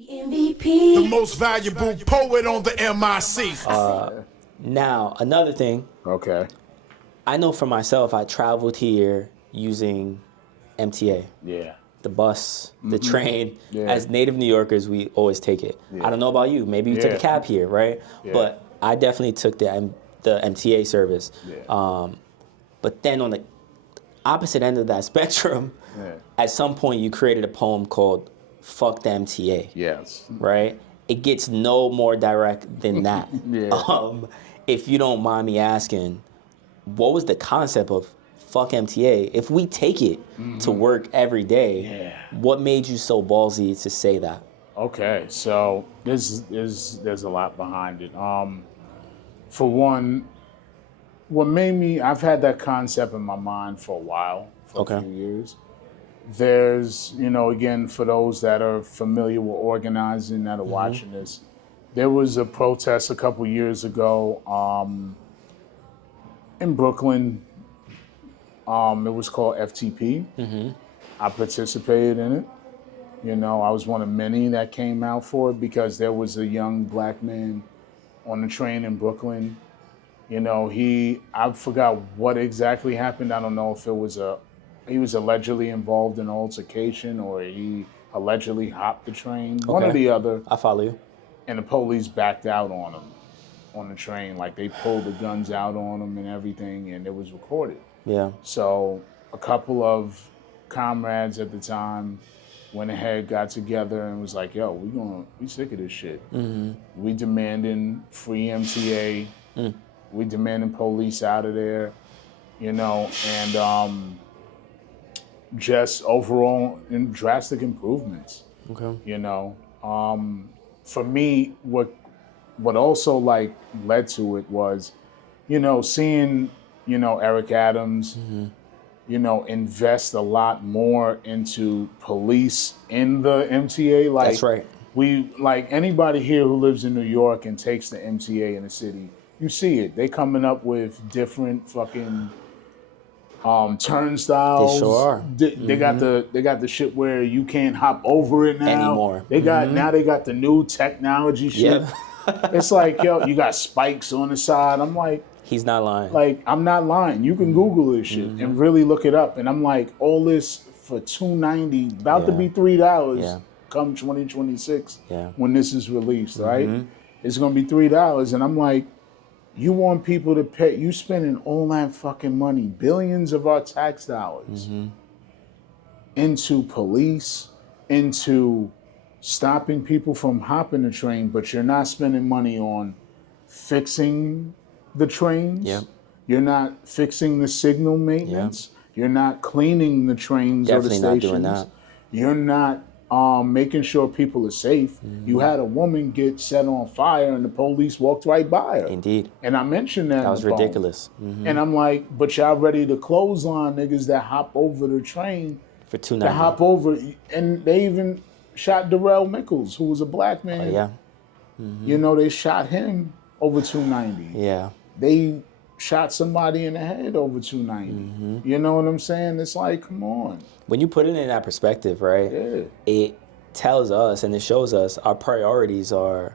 MVP. The most valuable poet on the MIC. Now, another thing, Okay. I know for myself, I traveled here using MTA, Yeah. the bus, the train. Yeah. As native New Yorkers, we always take it. Yeah. I don't know about you. Maybe you took a Yeah. cab here, right? Yeah. But I definitely took the MTA service. Yeah. But then on the opposite end of that spectrum, Yeah. at some point you created a poem called "Fuck the MTA." Yes. Right? It gets no more direct than that. Yeah. If you don't mind me asking, what was the concept of fuck MTA? If we take it to work every day, Yeah. what made you so ballsy to say that? Okay, so there's a lot behind it. For one, what made me, I've had that concept in my mind for a while, for Okay. a few years. There's, again, for those that are familiar with organizing that are watching this, there was a protest a couple years ago in Brooklyn. It was called FTP. I participated in it. I was one of many that came out for it because there was a young black man on the train in Brooklyn. I forgot what exactly happened. I don't know if he was allegedly involved in an altercation or he allegedly hopped the train, one or Okay. the other. I follow you. And the police backed out on him on the train. Like they pulled the guns out on him and everything, and it was recorded. Yeah. So a couple of comrades at the time went ahead, got together, and was like, "Yo, we sick of this shit. We demanding free MTA. We demanding police out of there, and just overall drastic improvements. Okay. For me, what also led to it was, seeing Eric Adams. Invest a lot more into police in the MTA. That's right. Anybody here who lives in New York and takes the MTA in the city, you see it. They coming up with different fucking turnstiles. They sure are. They got the shit where you can't hop over it now. Anymore. They got now they got the new technology shit. Yep. It's like, yo, you got spikes on the side. I'm like, He's not lying. I'm not lying. You can Google this shit and really look it up. And I'm like, all this for $2.90, about to be $3 come 2026 when this is released, right? It's gonna be $3. And I'm like, you want people to pay, you spending all that fucking money, billions of our tax dollars into police, into stopping people from hopping the train, but you're not spending money on fixing the trains. Yep. You're not fixing the signal maintenance. You're not cleaning the trains Definitely or the not stations. doing that. You're not making sure people are safe. You had a woman get set on fire and the police walked right by her. Indeed. And I mentioned that. That was in the poem. ridiculous. And I'm like, but y'all ready to clothesline niggas that hop over the train For to $2.90. hop over. And they even shot Darrell Mickles, who was a black man. Yeah. They shot him over $2.90. Yeah. They shot somebody in the head over $2.90. You know what I'm saying? It's like, come on. When you put it in that perspective, right? Yeah. It tells us and it shows us our priorities are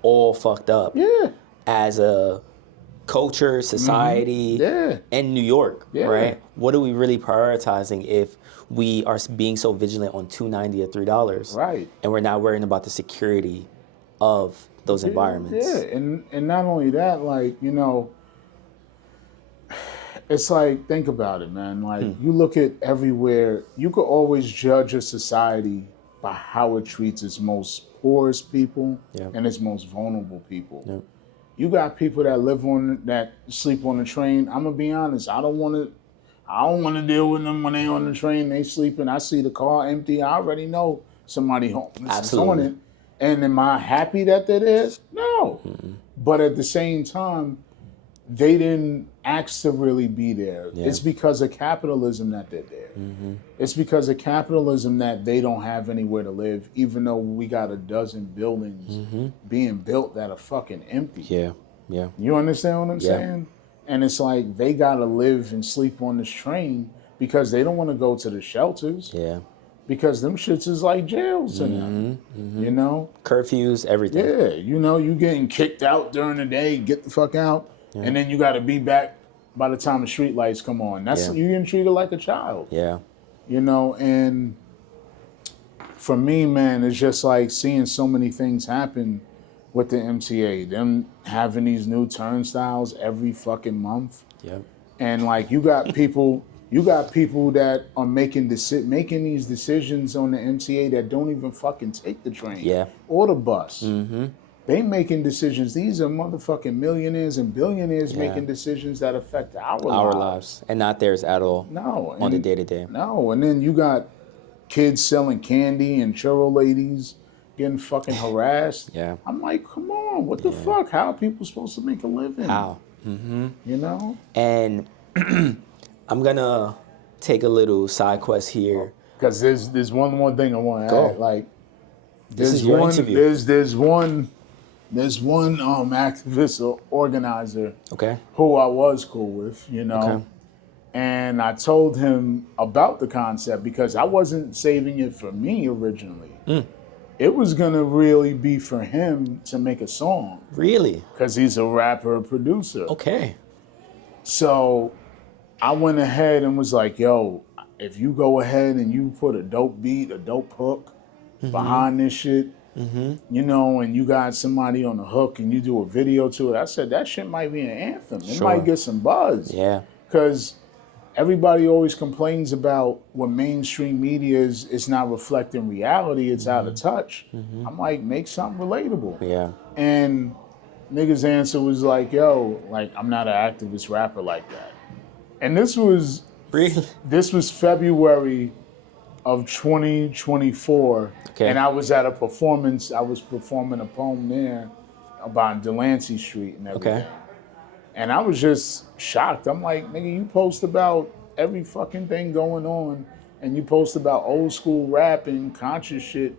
all fucked up. Yeah. As a culture, society, and New York, right? What are we really prioritizing if we are being so vigilant on $2.90 or $3? Right. And we're not worrying about the security of those environments. Yeah, and not only that, it's like, think about it, man. You look at everywhere, you could always judge a society by how it treats its most poorest people and its most vulnerable people. Yep. You got people that sleep on the train. I'm gonna be honest, I don't want to deal with them when they on the train, they sleeping. I see the car empty, I already know somebody homeless is on it. And am I happy that they're there? No. But at the same time, they didn't ask to really be there. Yeah. It's because of capitalism that they're there. It's because of capitalism that they don't have anywhere to live, even though we got a dozen buildings being built that are fucking empty. Yeah. Yeah. You understand what I'm saying? And it's like they gotta live and sleep on this train because they don't want to go to the shelters. Yeah. because them shits is like jails to them, you know? Curfews, everything. Yeah, you know, you getting kicked out during the day, get the fuck out, and then you got to be back by the time the street lights come on. That's you getting treated like a child. Yeah. You know, and for me, man, it's just like seeing so many things happen with the MTA. Them having these new turnstiles every fucking month. Yep. And like you got people that are making these decisions on the MTA that don't even fucking take the train or the bus. Mm-hmm. They making decisions. These are motherfucking millionaires and billionaires making decisions that affect our lives. And not theirs at all. No. On the day-to-day. No. And then you got kids selling candy and churro ladies getting fucking harassed. Yeah. I'm like, come on, what the fuck? How are people supposed to make a living? How? Mm-hmm. You know? And I'm gonna take a little side quest here. Because there's one more thing I want to add. Like, this is your interview. There's one activist or organizer okay. who I was cool with, you know. Okay. And I told him about the concept because I wasn't saving it for me originally. It was gonna really be for him to make a song. Really? Because he's a rapper, producer. Okay. So I went ahead and was like, yo, if you go ahead and you put a dope beat, a dope hook behind this shit, you know, and you got somebody on the hook and you do a video to it, I said, that shit might be an anthem. It might get some buzz. Yeah. Because everybody always complains about what mainstream media is not reflecting reality. It's out of touch. I'm like, make something relatable. Yeah. And niggas' answer was like, yo, like, I'm not an activist rapper like that. And this was February of 2024. Okay. And I was at a performance. I was performing a poem there about Delancey Street and everything. Okay. And I was just shocked. I'm like, nigga, you post about every fucking thing going on, and you post about old school rap and conscious shit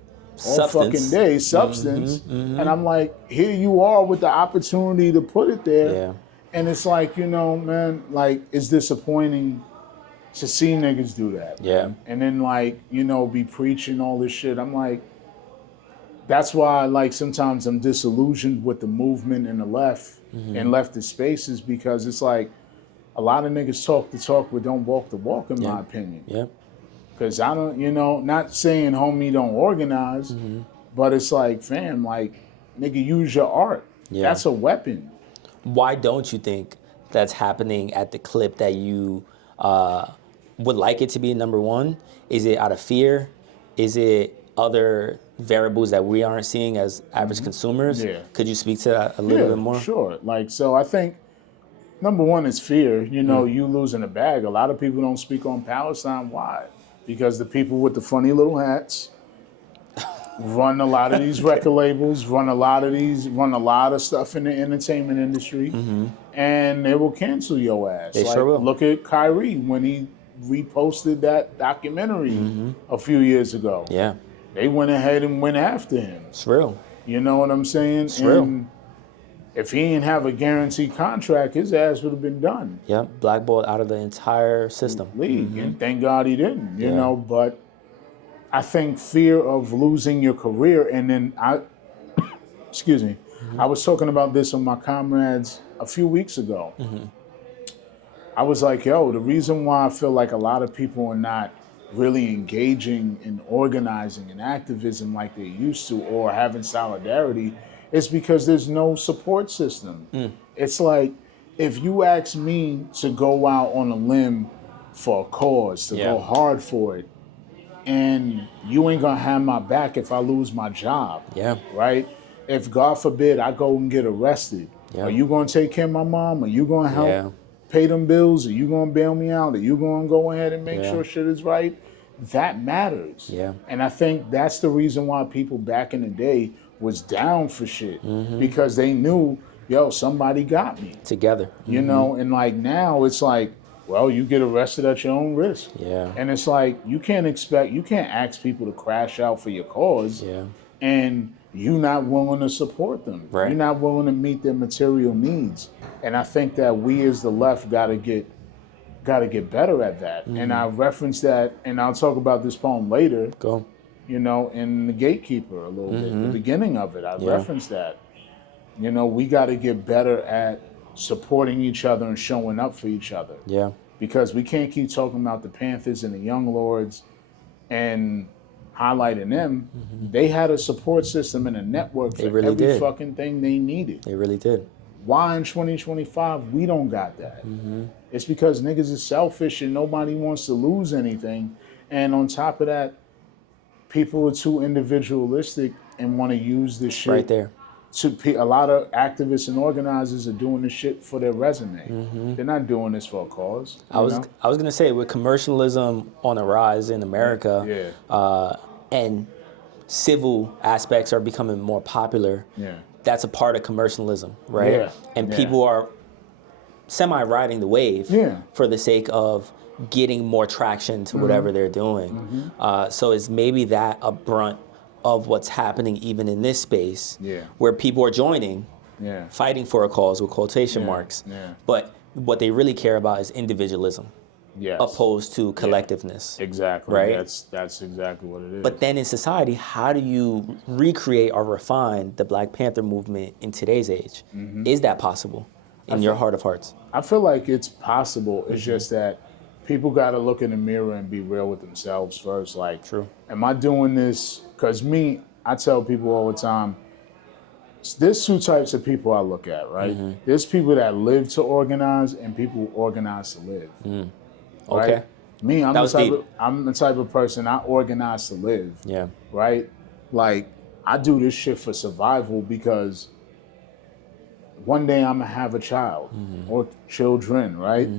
all fucking day, substance. And I'm like, here you are with the opportunity to put it there. Yeah. And it's like, you know, man, like, it's disappointing to see niggas do that. Yeah. Man. And then, like, you know, be preaching all this shit. I'm like, that's why, like, sometimes I'm disillusioned with the movement and the left and leftist spaces, because it's like a lot of niggas talk the talk but don't walk the walk, in my opinion. Yeah. Because I don't, you know, not saying homie don't organize, but it's like, fam, like, nigga, use your art. Yeah. That's a weapon. Why don't you think that's happening at the clip that you would like it to be number one? Is it out of fear? Is it other variables that we aren't seeing as average consumers? Yeah. Could you speak to that a little bit more? Sure. Like, so I think number one is fear. You know, you losing a bag. A lot of people don't speak on Palestine. Why? Because the people with the funny little hats run a lot of these record labels, run a lot of stuff in the entertainment industry, and they will cancel your ass. They sure will. Look at Kyrie when he reposted that documentary a few years ago. Yeah. They went ahead and went after him. It's real. You know what I'm saying? It's real. And if he didn't have a guaranteed contract, his ass would have been done. Yep, blackballed out of the entire system. League, and thank God he didn't, you know, but I think fear of losing your career, and then excuse me, I was talking about this with my comrades a few weeks ago. I was like, yo, the reason why I feel like a lot of people are not really engaging in organizing and activism like they used to, or having solidarity, is because there's no support system. It's like, if you ask me to go out on a limb for a cause, to go hard for it, and you ain't gonna have my back if I lose my job, right? If, God forbid, I go and get arrested, are you gonna take care of my mom? Are you gonna help pay them bills? Are you gonna bail me out? Are you gonna go ahead and make sure shit is right? That matters. And I think that's the reason why people back in the day was down for shit, because they knew, yo, somebody got me. Together. You know, and like now it's like, well, you get arrested at your own risk. And it's like, you can't ask people to crash out for your cause, and you not willing to support them. You're not willing to meet their material needs. And I think that we as the left got to get got to get better at that. And I reference that, and I'll talk about this poem later. Go. You know, in The Gatekeeper a little bit, the beginning of it, I referenced that. You know, we got to get better at supporting each other and showing up for each other. Yeah. Because we can't keep talking about the Panthers and the Young Lords and highlighting them. They had a support system and a network for every fucking thing they needed. They really did. Why in 2025 we don't got that? It's because niggas is selfish and nobody wants to lose anything. And on top of that, people are too individualistic and want to use this shit. Right there. A lot of activists and organizers are doing this shit for their resume. They're not doing this for a cause. I was gonna say, with commercialism on the rise in America, and civil aspects are becoming more popular. That's a part of commercialism, right? And people are semi-riding the wave for the sake of getting more traction to whatever they're doing. So it's maybe that a brunt of what's happening even in this space, where people are joining, fighting for a cause with quotation marks, but what they really care about is individualism, opposed to collectiveness. Exactly. Right? That's exactly what it is. But then in society, how do you recreate or refine the Black Panther movement in today's age? Is that possible in your heart of hearts? I feel like it's possible. It's just that people got to look in the mirror and be real with themselves first. Like, am I doing this? Because I tell people all the time, there's two types of people I look at, right? There's people that live to organize and people who organize to live. Okay. Right? Me, I'm the type of person, I organize to live. Right? Like, I do this shit for survival because one day I'm gonna have a child or children, right?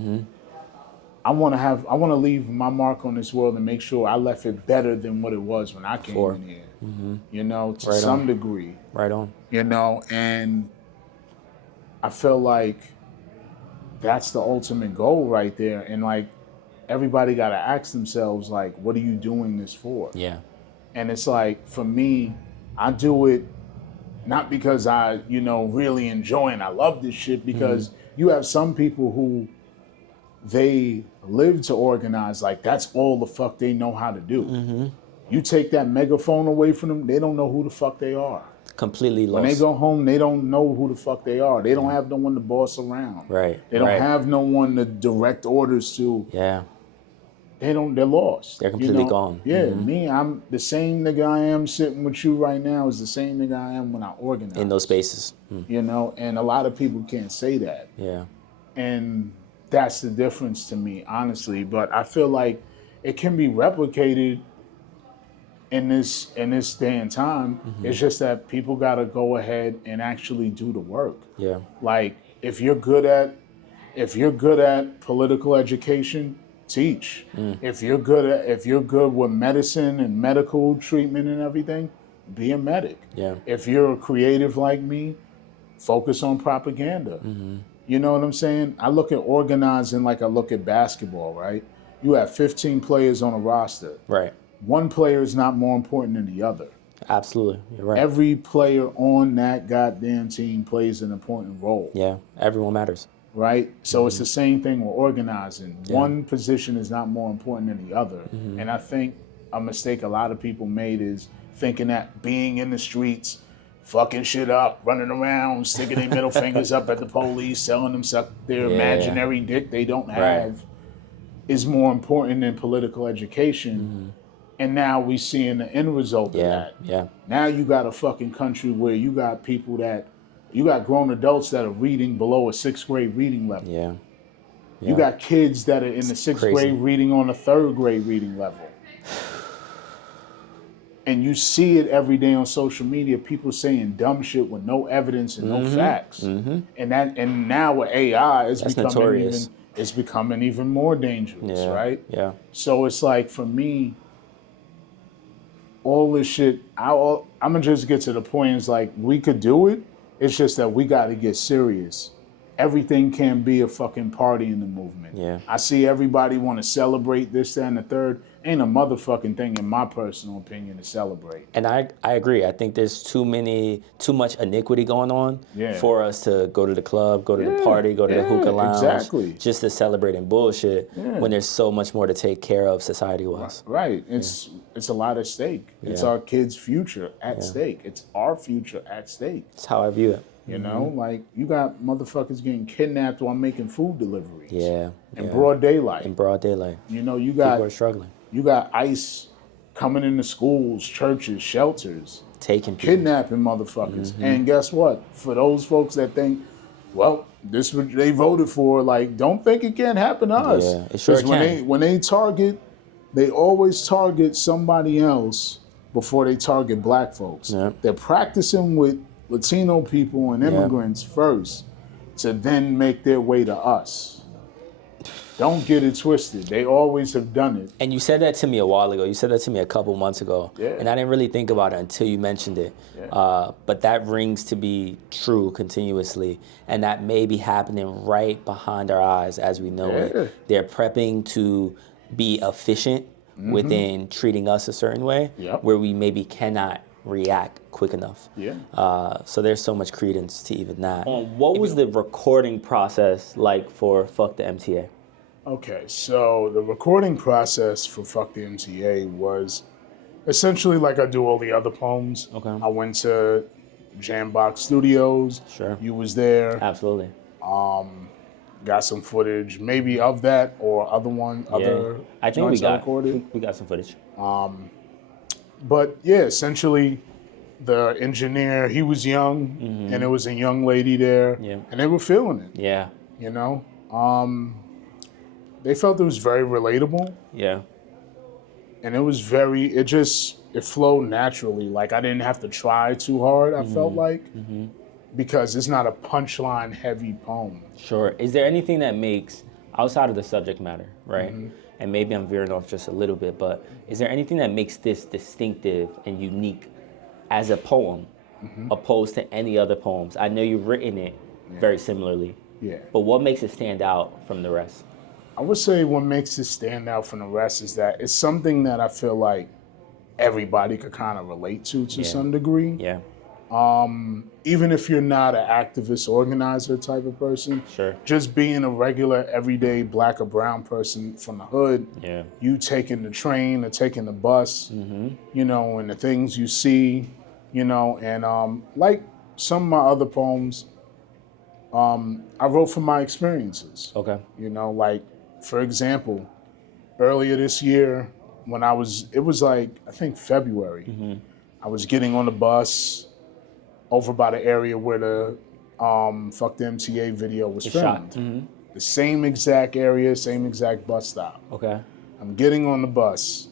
I want to leave my mark on this world and make sure I left it better than what it was when I came in here. You know, to some degree. Right on. You know, and I feel like that's the ultimate goal right there. And like, everybody got to ask themselves, like, what are you doing this for? And it's like, for me, I do it not because I, really enjoy and I love this shit, because you have some people who they live to organize, like that's all the fuck they know how to do. You take that megaphone away from them, they don't know who the fuck they are. Completely lost. When they go home, they don't know who the fuck they are. They don't have no one to boss around. They don't have no one to direct orders to. They're lost. They're completely gone. Me, I'm the same nigga I am sitting with you right now is the same nigga I am when I organize. In those spaces. You know, and a lot of people can't say that. And that's the difference to me, honestly. But I feel like it can be replicated in this day and time. It's just that people got to go ahead and actually do the work. Like, if you're good at political education, teach. If you're good with medicine and medical treatment and everything, be a medic. If you're a creative like me, focus on propaganda. You know what I'm saying? I look at organizing like I look at basketball, right? You have 15 players on a roster. One player is not more important than the other. Absolutely, you're right. Every player on that goddamn team plays an important role. Everyone matters. Right? So it's the same thing with organizing. One position is not more important than the other. And I think a mistake a lot of people made is thinking that being in the streets, fucking shit up, running around, sticking their middle fingers up at the police, selling them their imaginary dick they don't have, is more important than political education. And now we seeing the end result of that. Now you got a fucking country where you got people you got grown adults that are reading below a 6th grade reading level. You got kids that are in the 6th grade reading on a 3rd grade reading level. And you see it every day on social media, people saying dumb shit with no evidence and no facts. And now with AI, it's becoming even more dangerous, right? So it's like, for me, all this shit, I'm gonna just get to the point, it's like, we could do it. It's just that we got to get serious everything can be a fucking party in the movement. Yeah. I see everybody want to celebrate this, that, and the third. Ain't a motherfucking thing, in my personal opinion, to celebrate. And I agree. I think there's too much iniquity going on for us to go to the club, go to the party, go to the hookah lounge, just to celebrate and bullshit when there's so much more to take care of society-wise. Right. It's a lot at stake. It's our kids' future at stake. It's our future at stake. That's how I view it. You know, like, you got motherfuckers getting kidnapped while making food deliveries. Yeah. In broad daylight. In broad daylight. You know, you got people are struggling. You got ICE coming into schools, churches, shelters, taking people. kidnapping motherfuckers. And guess what? For those folks that think, well, this what they voted for, like, don't think it can't happen to us. Yeah, it sure can. When they target, they always target somebody else before they target black folks. Yeah. They're practicing with Latino people and immigrants first to then make their way to us. Don't get it twisted. They always have done it. And you said that to me a while ago. You said that to me a couple months ago. Yeah. And I didn't really think about it until you mentioned it. Yeah. But that rings to be true continuously. And that may be happening right behind our eyes as we know it. They're prepping to be efficient within treating us a certain way where we maybe cannot react quick enough. So there's so much credence to even that. What was the recording process like for Fuck the MTA? Okay, so the recording process for Fuck the MTA was essentially like I do all the other poems. Okay. I went to Jambox Studios. Sure. You was there. Absolutely. Got some footage, maybe of that or other I think we got recorded. We got some footage. But yeah, essentially the engineer, he was young and there was a young lady there and they were feeling it. Yeah. You know? They felt it was very relatable. Yeah. And it flowed naturally. Like, I didn't have to try too hard, I felt like, because it's not a punchline heavy poem. Sure. Is there anything that makes, outside of the subject matter, right? And maybe I'm veering off just a little bit, but is there anything that makes this distinctive and unique as a poem opposed to any other poems? I know you've written it very similarly. Yeah. But what makes it stand out from the rest? I would say what makes it stand out from the rest is that it's something that I feel like everybody could kind of relate to some degree. Yeah. Even if you're not an activist organizer type of person, just being a regular, everyday black or brown person from the hood, you taking the train or taking the bus, you know, and the things you see, you know, and like some of my other poems, I wrote from my experiences. Okay. You know, like, for example, earlier this year, when it was like, I think February, I was getting on the bus over by the area where the Fuck the MTA video was filmed. The same exact area, same exact bus stop. Okay. I'm getting on the bus,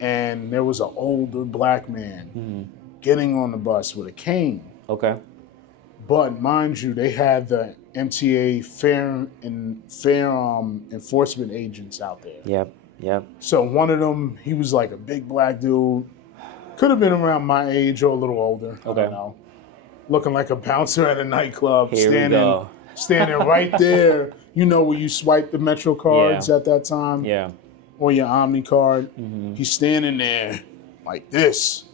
and there was an older black man getting on the bus with a cane. Okay. But mind you, they had the MTA fair enforcement agents out there. Yep. So one of them, he was like a big black dude, could have been around my age or a little older. I don't know. Looking like a bouncer at a nightclub, standing right there. You know where you swipe the Metro cards at that time? Yeah. Or your Omni card. He's standing there like this.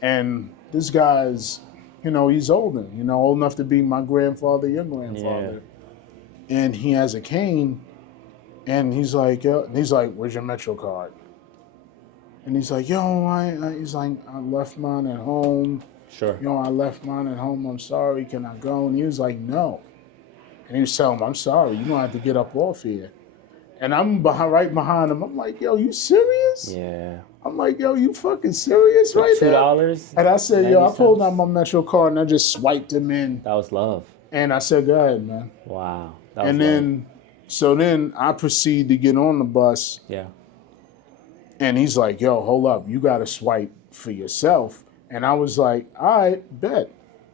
And this guy's, you know, he's older, you know, old enough to be my grandfather, your grandfather. And he has a cane, and he's like, where's your Metro card? And he's like, he's like, I left mine at home. Sure. I left mine at home, I'm sorry, can I go? And he was like, no. And he was telling him, I'm sorry, you're gonna have to get up off here. And I'm right behind him, I'm like, yo, you serious? Yeah. I'm like, yo, you fucking serious right now? $2? And I said, yo, I pulled out my Metro card and I just swiped him in. That was love. And I said, go ahead, man. Wow. And then I proceed to get on the bus. Yeah. And he's like, yo, hold up, you gotta swipe for yourself. And I was like, all right, bet.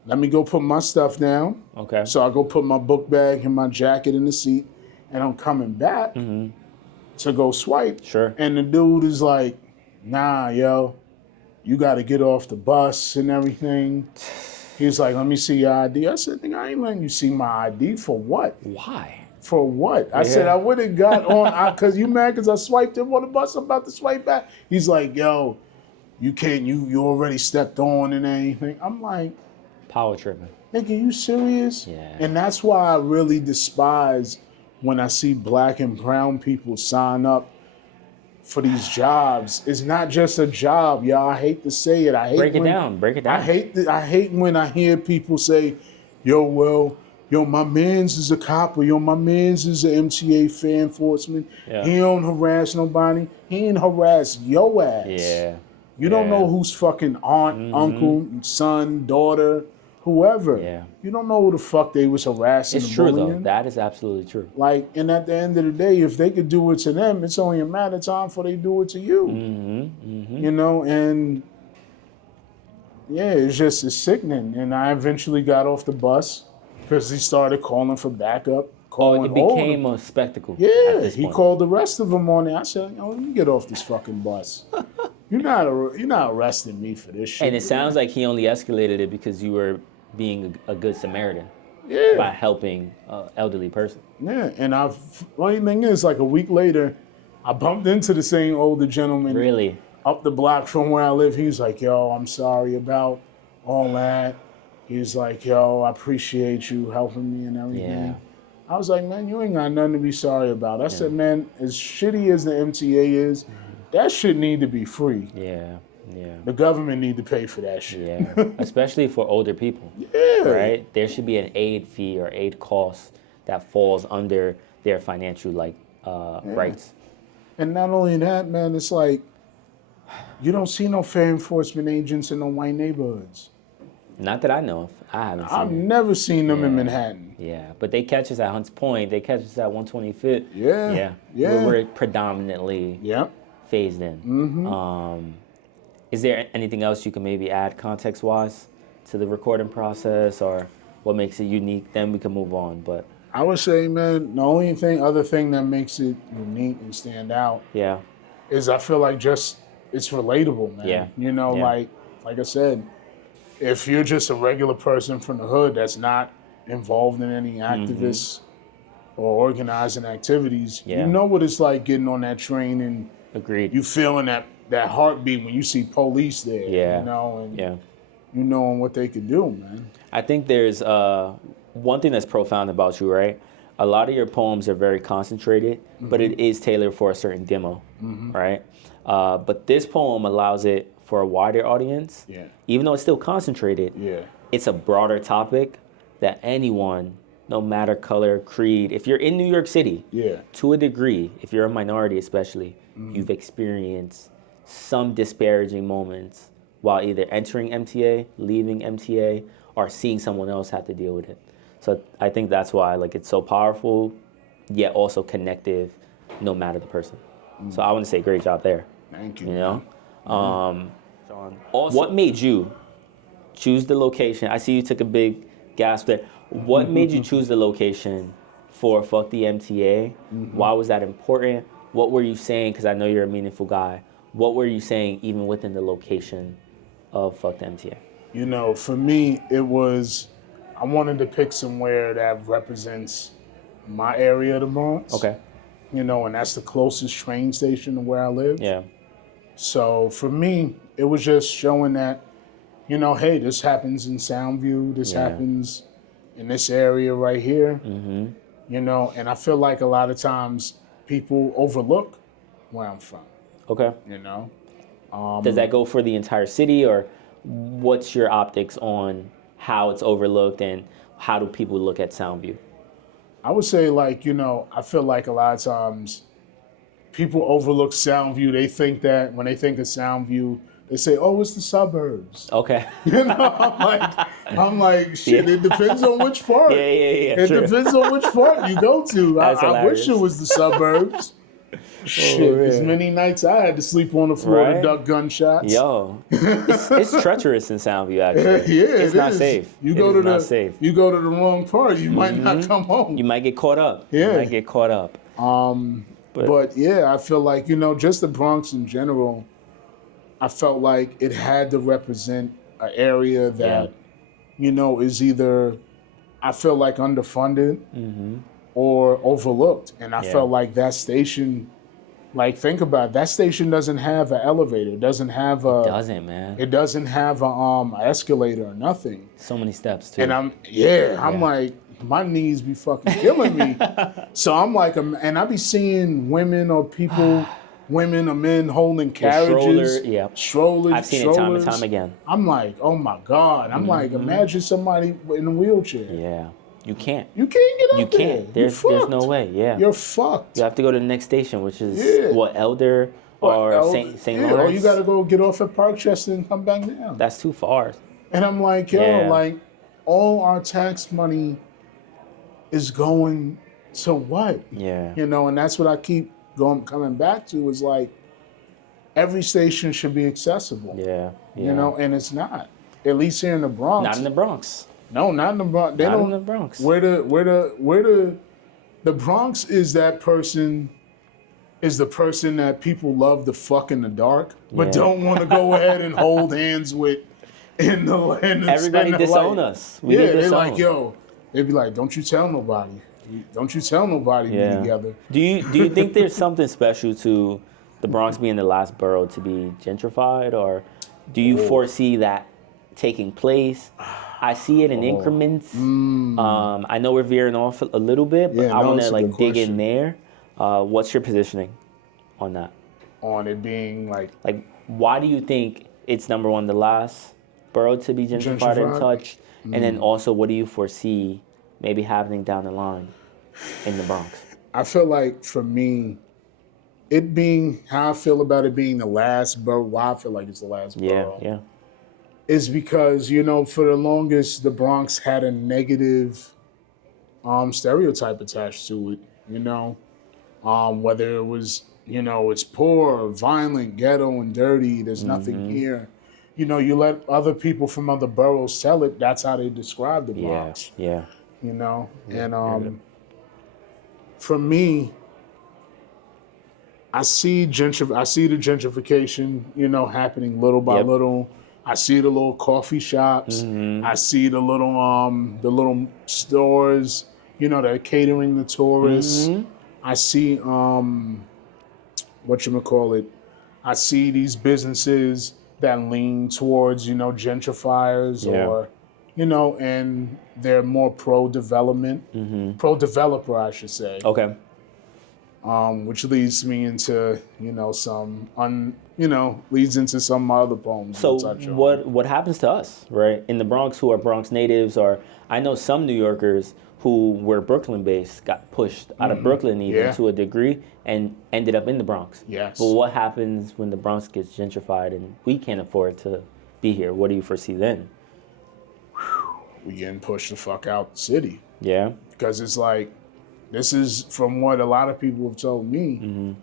Let me go put my stuff down. Okay. So I go put my book bag and my jacket in the seat, and I'm coming back to go swipe. Sure. And the dude is like, nah, yo, you got to get off the bus and everything. He was like, let me see your ID. I said, nigga, I ain't letting you see my ID for what? Why? For what? I said, I would have got on, because you mad because I swiped him on the bus, I'm about to swipe back. He's like, yo, you can't, you already stepped on and anything. I'm like, power tripping. nigga, you serious? Yeah. And that's why I really despise when I see black and brown people sign up for these jobs. It's not just a job, y'all. I hate to say it. I hate Break it down. I hate when I hear people say, yo, my man's is a cop, or yo, my man's is an MTA fair enforcement. Yeah. He don't harass nobody. He ain't harass your ass. Yeah. You don't know who's fucking aunt, uncle, son, daughter, whoever. Yeah. You don't know who the fuck they was harassing. It's true, though. That is absolutely true. Like, and at the end of the day, if they could do it to them, it's only a matter of time before they do it to you. You know, and yeah, it's sickening. And I eventually got off the bus because he started calling for backup. It became a spectacle. Yeah, he called the rest of them on there. I said, let me get off this fucking bus. You're not arresting me for this shit. And it sounds like he only escalated it because you were being a good Samaritan. Yeah. By helping an elderly person. Yeah, and funny thing is, like a week later, I bumped into the same older gentleman. Really? Up the block from where I live. He's like, yo, I'm sorry about all that. He's like, yo, I appreciate you helping me and everything. Yeah. I was like, man, you ain't got nothing to be sorry about. I said, man, as shitty as the MTA is, that shit need to be free. Yeah, yeah. The government need to pay for that shit. Yeah, especially for older people. Yeah. Right? There should be an aid fee or aid cost that falls under their financial, rights. And not only that, man, it's like, you don't see no fair enforcement agents in no white neighborhoods. Not that I know of. I haven't seen I've it. never seen them in Manhattan. Yeah, but they catch us at Hunts Point. They catch us at 125th. Yeah. We're predominantly phased in. Is there anything else you can maybe add context-wise to the recording process, or what makes it unique? Then we can move on. But I would say, man, the only other thing that makes it unique and stand out, is I feel like just it's relatable, man. Yeah. You know, like I said, if you're just a regular person from the hood that's not involved in any activists or organizing activities, you know what it's like getting on that train and you feeling that heartbeat when you see police there. You know, and you knowing what they could do, man. I think there's one thing that's profound about you, right? A lot of your poems are very concentrated, but it is tailored for a certain demo, right? But this poem allows it for a wider audience. Even though it's still concentrated, it's a broader topic that anyone, no matter color, creed, if you're in New York City, to a degree, if you're a minority especially, you've experienced some disparaging moments while either entering MTA, leaving MTA, or seeing someone else have to deal with it. So I think that's why it's so powerful, yet also connective, no matter the person. So I want to say great job there. Thank you. You know? Also, what made you choose the location? I see you took a big gasp there. What made you choose the location for Fuck the MTA? Why was that important? What were you saying? Because I know you're a meaningful guy. What were you saying even within the location of Fuck the MTA? You know, for me, it was, I wanted to pick somewhere that represents my area of the Bronx. Okay. You know, and that's the closest train station to where I live. Yeah. So for me, it was just showing that, you know, hey, this happens in Soundview. This happens in this area right here. You know, and I feel like a lot of times people overlook where I'm from. Okay. You know? Does that go for the entire city, or what's your optics on how it's overlooked and how do people look at Soundview? I would say, like, you know, I feel like a lot of times people overlook Soundview. They think that when they think of Soundview, they say, oh, it's the suburbs. Okay. You know, I'm like, shit, it depends on which part. It depends on which part you go to. I wish it was the suburbs. Shit, as many nights I had to sleep on the floor to duck gunshots. Yo, it's treacherous in Soundview, actually. It's not safe. You go to the wrong part, you might not come home. You might get caught up. You might get caught up. But yeah, I feel like, you know, just the Bronx in general, I felt like it had to represent an area that is either, I feel like, underfunded or overlooked. And I felt like that station, like, think about it, that station doesn't have an elevator. It doesn't have a... It doesn't, man. It doesn't have a escalator or nothing. So many steps, too. And I'm like, my knees be fucking killing me. So I'm like, and I be seeing women or people... Women or men holding carriages, strollers. I've seen it time and time again. I'm like, oh my God. I'm like, imagine somebody in a wheelchair. Yeah. You can't. You can't get up You can't. there. There's no way. Yeah. You're fucked. You have to go to the next station, which is Elder or St. Lawrence. Or you got to go get off at Parkchester and come back down. That's too far. And I'm like, like, all our tax money is going to what? Yeah. And that's what I keep coming back to, is like, every station should be accessible. Yeah. And it's not. At least here in the Bronx. Not in the Bronx. No, not in the Bronx. Not in the Bronx. Where the Bronx is the person that people love to fuck in the dark, but don't want to go ahead and hold hands with in the everybody disown us. They're like, they'd be like, don't you tell nobody. Don't you tell nobody we're together. Do you think there's something special to the Bronx being the last borough to be gentrified, or do you foresee that taking place? I see it in increments. I know we're veering off a little bit, but I want to dig in there. What's your positioning on that? On it being like, why do you think it's number one, the last borough to be gentrified and touched? And then also, what do you foresee maybe happening down the line in the Bronx? I feel like, for me, it being how I feel about it being the last borough, why I feel like it's the last borough, is because, for the longest, the Bronx had a negative stereotype attached to it, whether it was, it's poor, violent, ghetto, and dirty, there's nothing here. You let other people from other boroughs tell it, that's how they describe the Bronx. Yeah. And for me, I see the gentrification, happening little by little. I see the little coffee shops. I see the little stores, that are catering to tourists. I see I see these businesses that lean towards, gentrifiers or, and they're more pro-development, pro-developer, I should say. Okay. Which leads me into, leads into some other poems. So what happens to us, right, in the Bronx, who are Bronx natives, or I know some New Yorkers who were Brooklyn-based got pushed out of Brooklyn even to a degree and ended up in the Bronx. Yes. But what happens when the Bronx gets gentrified and we can't afford to be here? What do you foresee then? We getting pushed the fuck out the city. Yeah. Because it's like, this is from what a lot of people have told me.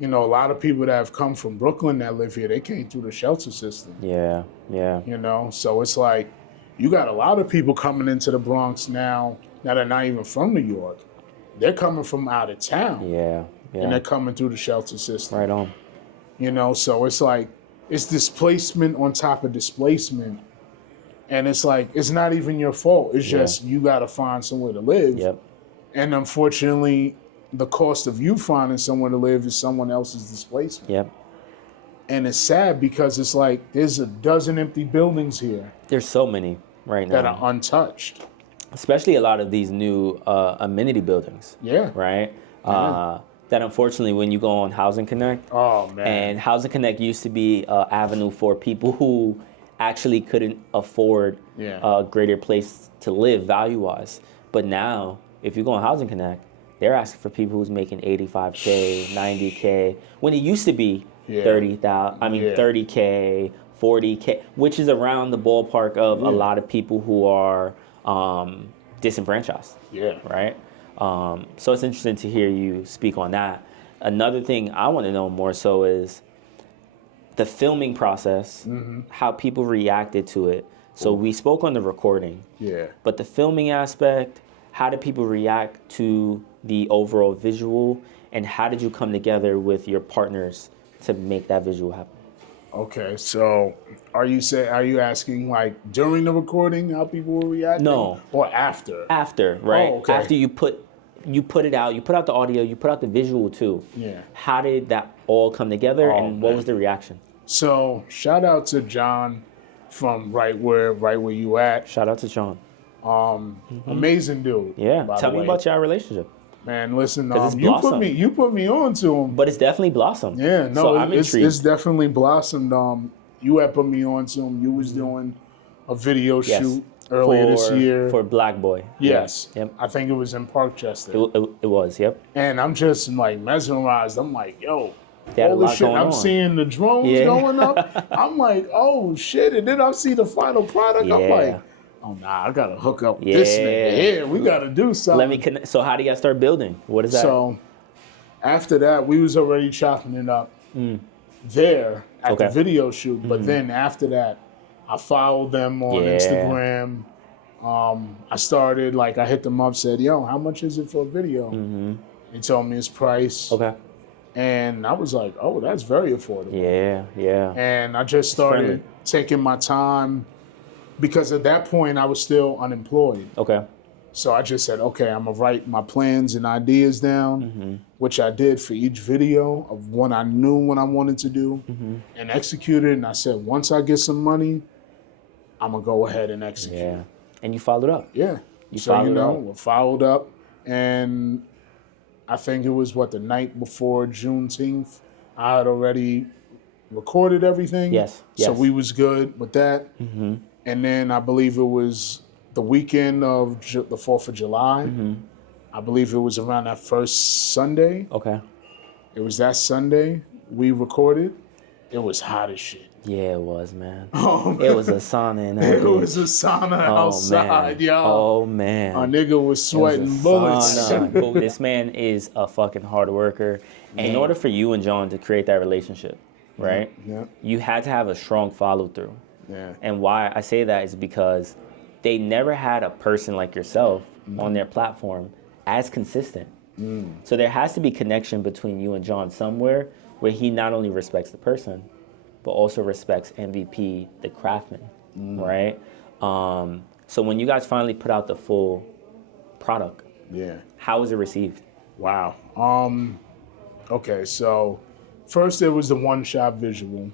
A lot of people that have come from Brooklyn that live here, they came through the shelter system. Yeah. So it's like, you got a lot of people coming into the Bronx now that are not even from New York. They're coming from out of town. Yeah. And they're coming through the shelter system. Right on. So it's like, it's displacement on top of displacement. And it's like, it's not even your fault. It's just, you got to find somewhere to live. Yep. And unfortunately, the cost of you finding somewhere to live is someone else's displacement. Yep. And it's sad because it's like, there's a dozen empty buildings here. There's so many right now. That are untouched. Especially a lot of these new amenity buildings. Yeah. Right? That unfortunately, when you go on Housing Connect. Oh, man. And Housing Connect used to be an avenue for people who actually couldn't afford a greater place to live value-wise. But now, if you go on Housing Connect, they're asking for people who's making $85K, $90K, when it used to be $30K, $40K, which is around the ballpark of a lot of people who are disenfranchised. Yeah. Right? So it's interesting to hear you speak on that. Another thing I want to know more so is the filming process, how people reacted to it. So we spoke on the recording. Yeah. But the filming aspect, how did people react to the overall visual, and how did you come together with your partners to make that visual happen? Okay, so are you asking like during the recording how people were reacting? No. Or after? After, right? Oh, okay. After you put it out, you put out the audio, you put out the visual too. Yeah. How did that all come together, and what was the reaction? So shout out to John from Right Where You At. Shout out to Sean. Amazing dude. Yeah. by Tell the me way. about your relationship. Man, listen, it's you blossomed. put me on to him. But it's definitely blossomed. Yeah, no, So I'm intrigued. it's definitely blossomed. You had put me on to him. You was doing a video Yes. shoot earlier this year. For Black Boy. Yes. Yep. I think it was in Parkchester. It was, yep. And I'm just like mesmerized. I'm like, yo, They had a all this lot shit. going I'm on. seeing the drones Yeah. going up. I'm like, oh shit. And then I see the final product. I'm Yeah. like, oh nah, I gotta hook up with this nigga. Yeah. Yeah, we gotta do something. Let me connect. So how do you guys start building? What is that? So after that, we was already chopping it up there at the Okay. video shoot. But then after that, I followed them on Yeah. Instagram. I started, like, I hit them up, said, yo, how much is it for a video? He told me his price. Okay. And I was like, oh, that's very affordable. Yeah, yeah. And I just started friendly. taking my time because at that point I was still unemployed. Okay. So I just said, okay, I'm gonna write my plans and ideas down, which I did for each video of what I knew what I wanted to do and executed. And I said, once I get some money, I'm gonna go ahead and execute. Yeah. And you followed up. Yeah. We followed up, and I think it was the night before Juneteenth. I had already recorded everything. Yes. So Yes. we was good with that. And then I believe it was the weekend of the 4th of July. I believe it was around that first Sunday. Okay. It was that Sunday we recorded. It was hot as shit. Yeah, it was, man. Oh, man. It was a sauna in that It bitch. was a sauna Oh, outside, man. yo. Oh, man. A nigga was It was a sweating bullets. sauna. But this man is a fucking hard worker. And in order for you and John to create that relationship, right? Yeah. You had to have a strong follow through. Yeah. And why I say that is because they never had a person like yourself on their platform as consistent. So there has to be connection between you and John somewhere where he not only respects the person, but also respects MVP, the craftsman, right? So when you guys finally put out the full product, Yeah. how was it received? Wow. Okay, so first there was the one-shot visual.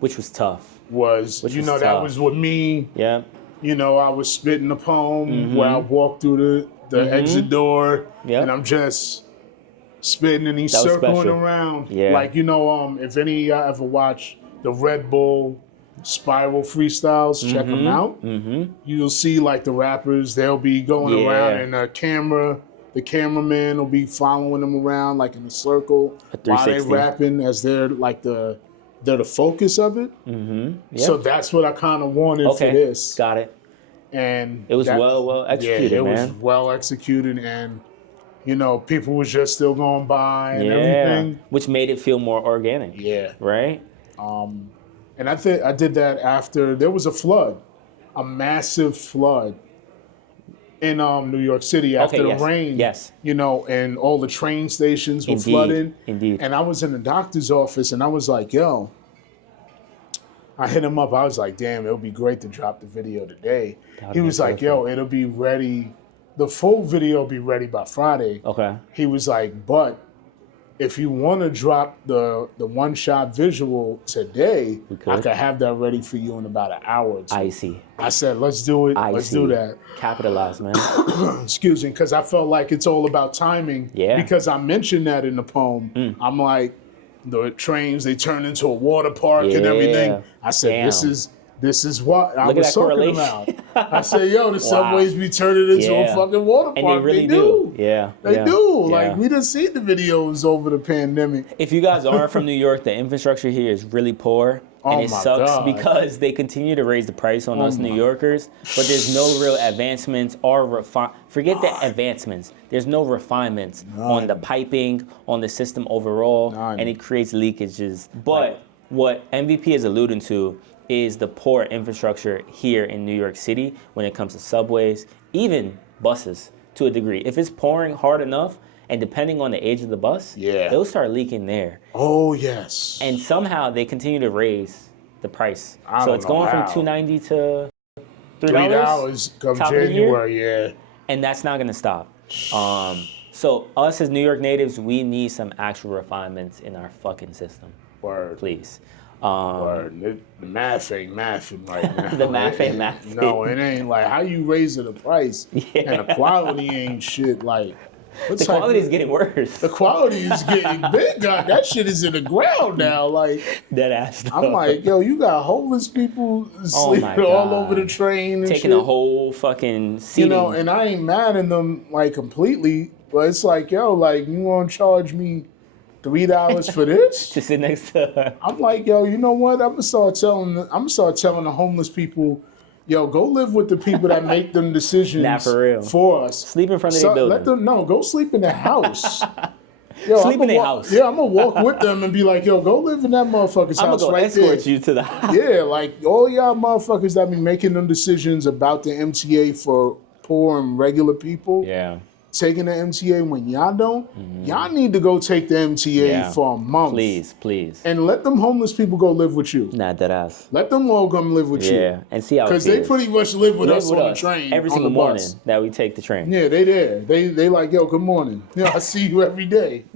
Which was tough. Was was that tough. was with me. Yeah. I was spitting a poem where I walked through the exit door, Yep. and I'm just spitting and he's That was circling special. around. Yeah. Like, if any of y'all ever watch the Red Bull Spiral freestyles, check them out. You'll see like the rappers, they'll be going Yeah. around and the cameraman will be following them around like in a circle A while they 360. rapping as they're like they're the focus of it. Yep. So that's what I kind of wanted Okay. for this. Got it. And It was well executed, yeah, it man. was well executed, and people was just still going by and everything. Which made it feel more organic. Yeah, Right? and I think I did that after there was a massive flood in New York City after the yes. rain. Yes. And all the train stations were Indeed. flooded. Indeed. And I was in the doctor's office, and I was like, yo. I hit him up. I was like, damn, it would be great to drop the video today. He was like, yo, it'll be ready. The full video will be ready by Friday. Okay. He was like, but if you want to drop the one-shot visual today, I could have that ready for you in about an hour or two. I see. I said, let's do it. Let's do that. Capitalize, man. Excuse me, because I felt like it's all about timing. Yeah. Because I mentioned that in the poem. I'm like, the trains, they turn into a water park and everything. I said, Damn. this is what I Look at was that talking correlation. about. I said, yo, the subways be turning into a fucking water park. And they really do. Yeah. They do. Yeah. Like, we done seen the videos over the pandemic. If you guys aren't from New York, the infrastructure here is really poor. Oh And it my sucks God. because they continue to raise the price on us New Yorkers, but there's no real advancements or forget the advancements. There's no refinements on the piping, on the system overall, and it creates leakages. But what MVP is alluding to is the poor infrastructure here in New York City when it comes to subways, even buses to a degree. If it's pouring hard enough And depending on the age of the bus, it'll start leaking there. Oh, yes. And somehow they continue to raise the price. So it's going from $2.90 to $3 come top of the year. January, And that's not going to stop. So us as New York natives, we need some actual refinements in our fucking system. Word. Please. Word. The math ain't mathing right now. The math ain't mathing. No, it ain't. Like, how you raising the price and the quality ain't shit. Like, the quality is getting worse. The quality is getting big. God, that shit is in the ground now. Like, dead ass. Though. I'm like, yo, you got homeless people sleeping all over the train and taking shit. a whole fucking seating. You know, and I ain't mad at them like completely, but it's like, yo, like you want to charge me $3 for this? To sit next to her. I'm like, yo, you know what? I'm gonna start telling the homeless people, yo, go live with the people that make them decisions for real. For us. Sleep in front of their building. Let them go sleep in the house. Yo, sleep in their house. Yeah, I'm gonna walk with them and be like, yo, go live in that motherfucker's house I'm gonna go escort you to the house. Yeah, like all y'all motherfuckers that be making them decisions about the MTA for poor and regular people. Yeah. Taking the MTA when y'all don't, y'all need to go take the MTA for a month. Please. And let them homeless people go live with you. Nah, dead ass. Let them all come live with you. Yeah, and see how it because they feels. pretty much live with us on the train. Every single morning that we take the train. Yeah, they there. They like, yo, good morning. You know, I see you every day.